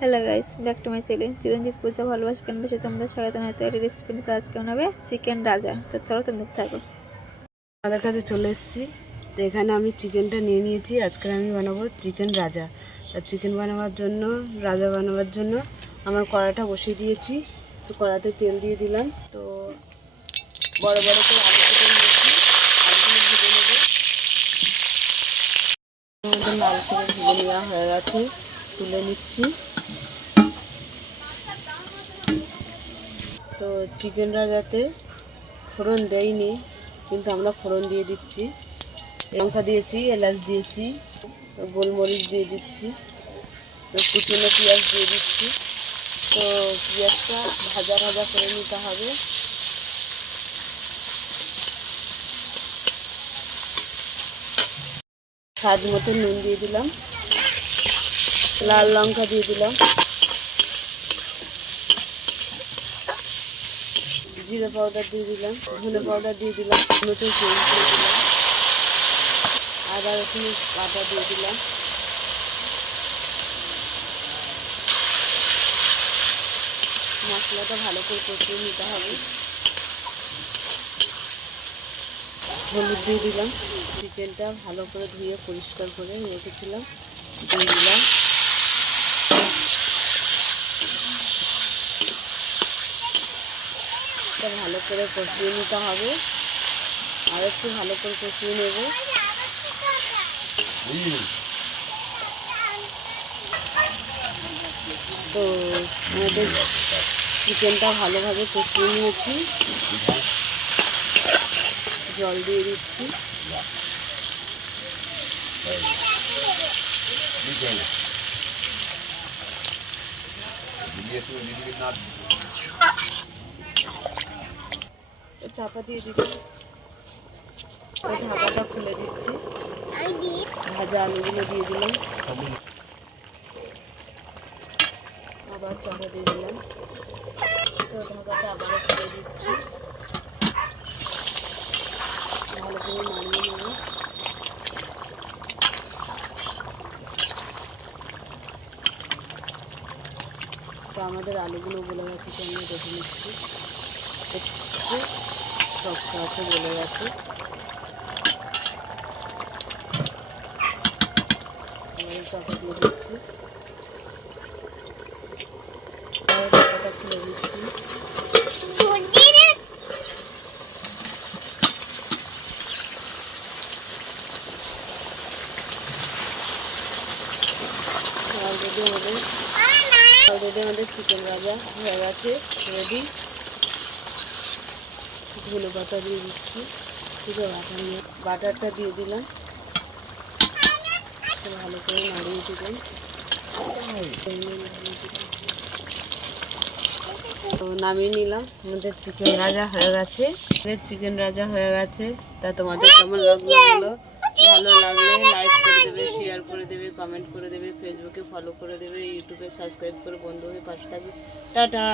Hello guys, back to my channel Chiranjit পূজা ভালোবাসা কেন বেশি তোমরা স্বাগত জানাতে একটা রেসিপি নিতে আজকে বানাবে চিকেন রাজা। তো চলো তুমি থাকো। আমাদের কাছে চলে এসেছি। তো এখানে আমি চিকেনটা নিয়ে নিয়েছি। আজকে আমি বানাবো চিকেন রাজা। আর চিকেন বানাবার জন্য রাজা বানাবার জন্য আমার কড়াটা বসিয়ে দিয়েছি। তো কড়াতে তেল দিয়ে দিলাম। তো বড় বড় করে আলু কেটে নিয়েছি, আলুগুলো ভেজে নেবো। আমাদের লাল করে ভেজে নেওয়া হয়ে গেছে, তুলে নিচ্ছি। তো চিকেন রাজাতে ফোড়ন দেয়নি, কিন্তু আমরা ফোড়ন দিয়ে দিচ্ছি। লঙ্কা দিয়েছি, এলাচ দিয়েছি, গোলমরিচ দিয়ে দিচ্ছি, তো কুচনো পেঁয়াজ দিয়ে দিচ্ছি। তো পেঁয়াজটা ভাজা ভাজা করে নিতে হবে। স্বাদ মতো নুন দিয়ে দিলাম, লাল লঙ্কা দিয়ে দিলাম, জিরে পাউডার দিয়ে দিলাম, ধনে পাউডার দিয়ে দিলাম, নতুন তেল দিয়ে দিলাম, আদা রসুনের বাটা দিয়ে দিলাম। মশলাটা ভালো করে কষিয়ে নিতে হবে। হলুদ দিয়ে দিলাম, চিকেনটা ভালো করে ধুয়ে পরিষ্কার করে রেখেছিলাম দিয়ে দিলাম। এটা ভালো করে কষিয়ে নিতে হবে, আর একটু ভালো করে কষিয়ে নেব। তো আমাদের চিকেনটা ভালোভাবে কষিয়ে নিয়েছি, জল দিয়ে দিচ্ছি। চাপা দিয়ে দিচ্ছি, ঢাকাটা খুলে দিচ্ছি। ভাজা আলুগুলো দিয়ে দিলাম, আবার চাপা দিয়ে দিলাম। তো ঢাকাটা আবারও খুলে দিচ্ছি, ভালো করে নাড়িয়ে নেব। তো আমাদের আলুগুলো গলে গেছে, তো আমরা দেখে নিচ্ছি, একটু শক্ত আছে, গলে গেছে। চাপা দিয়ে দিচ্ছি, ঢাকাটা খুলে দিচ্ছি। অলরেডি আমাদের চিকেন রাজা হয়ে গেছে, রেডি। ধনে পাতা দিয়ে দিচ্ছি, বাটারটা দিয়ে দিলাম, ভালো করে নাড়িয়ে দিলাম। তো নামিয়ে নিলাম, আমাদের চিকেন রাজা হয়ে গেছে। চিকেন রাজা হয়ে গেছে। তা তোমাদের কেমন লাগলো বলো? ভালো লাগলে লাইক করে দেবে, শেয়ার করে দেবে, কমেন্ট করে দেবে, ফেসবুকে ফলো করে দেবে, ইউটিউবে সাবস্ক্রাইব করে বন্ধু হয়ে পাশে থাকবে। টাটা।